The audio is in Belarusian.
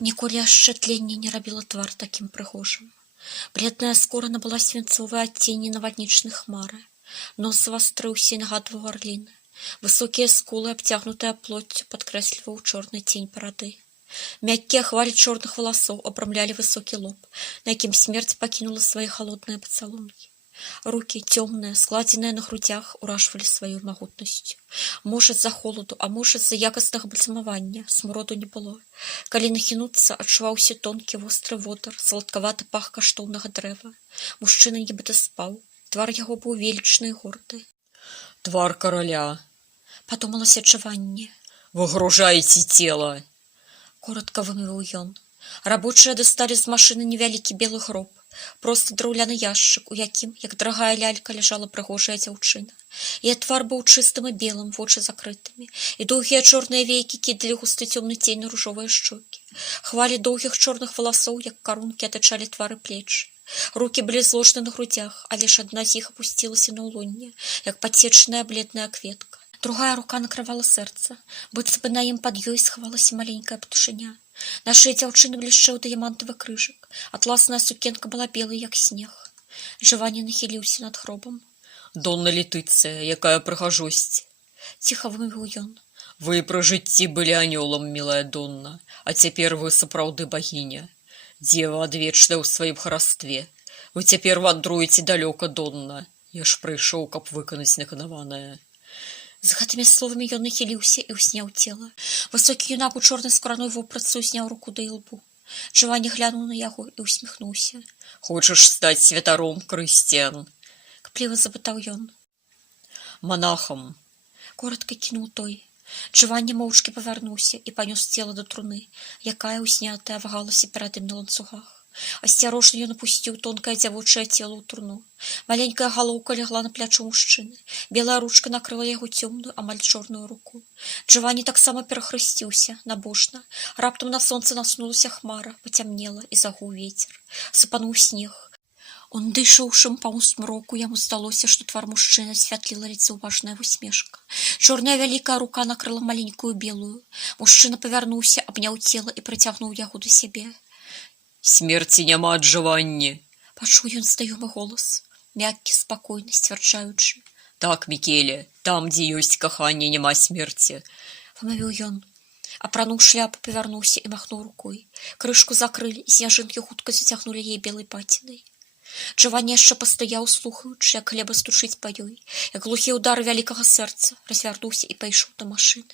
Ніколі яшчэ тленне не рабіла твар такім прыгожым. Бледная скора набыла свінцовыя адценні навальнічнай хмары. Нос завастрыўся і нагадваў арліны. Высокія скулы, абцягнутыя плоццю, падкрэсліваў чорны цень барады. Мяккія хвалі чорных валасоў абрамлялі высокі лоб, на якім смерць пакінула свае халодныя пацалункі. Рукі, цёмныя, складзеныя на грудзях, уражвалі сваёй магутнасцю. Можа, з-за холаду, а можа, з-за якаснага бальзамавання, смроду не было. Калі нахінуцца, адчуваўся тонкі востры водар, саладкаваты пах каштоўнага дрэва. Мужчына нібыта спаў. Твар яго быў велічны і горды. Твар караля. Падумалася Джаванні. Вы гружаеце цела. Коротка вымовіў ён. Рабочыя дасталі з машыны невялікі белы гроб. Проста драўляны яшчык, у якім, як дарагая лялька, ляжала прыгожая дзяўчына. Яе твар быў чыстым і белым, вочы закрытымі, і доўгія чорныя вейкі кідалі густы цёмны цень на ружовыя шчокі. Хвалі доўгіх чорных валасоў, як карункі, атачалі твары плечы. Рукі былі зложаны на грудзях, але ж адна з іх апусцілася на ўлонне, як пацечная бледная кветка. Другая рука накрывала сэрца, быццам бы на ім пад ёй схавалася маленькая птушыня. На шыі дзяўчыны блішчэў дыямантавы крыжык, атласная сукенка была белай, як снег. Джаванні нахіліўся над гробам. Донна Летыцыя, якая прыгажосць. Ціха вымовіў ён. Вы пры жыцці былі анёлам, мілая Донна, а цяпер вы сапраўды багіня. Дзева адвечная ў сваім харастве. Вы цяпер вандруеце далёка, Донна. Я ж прыйшоў, каб выканаць наканаванае. З гэтымі словамі ён нахіліўся і ўсняў цела. Высокі юнак у чорнай скураной вопратцы ўзняў руку да ілбу. Джаванні глянуў на яго і усміхнуўся. Хочаш стаць святаром, Крысціян? Кпліва запытаў ён. Манахам. Коротка кінуў той. Джаванні моўчкі павярнуўся і панёс цела да труны, якая ўснятая вагалася перад ім на ланцугах. Асцярожна ён апусціў тонкае дзявочае цела ў труну. Маленькая галоўка лягла на плячо мужчыны. Белая ручка накрыла яго цёмную, амаль чорную руку. Джаванні таксама перахрысціўся, набожна. Раптам на сонца насунулася хмара, пацямнела і загуў вецер. Сыпануў снег. Он дышаўшым паўз змроку, яму здалося, што твар мужчыны асвятліла ледзь заўважная усмешка. Чорная вялікая рука накрыла маленькую белую. Мужчына павярнуўся, абняў цела і прыцягнуў яго да сябе. Смерці няма, Джаванні. Пачуў ён знаёмы голас, мяккі, спакойны, сцвярджаючы. Так, Мікеле, там, дзе ёсць каханне, няма смерці. Вымавіў ён. Апрануў шляпу, павярнуўся і махнуў рукой. Крышку закрылі, і сняжынкі хутка зацягнулі яе белай пацінай. Джаванні яшчэ пастаяў, слухаючы, як глеба стучыць па ёй, як глухі ўдары вялікага сэрца, развярнуўся і пайшоў да машыны.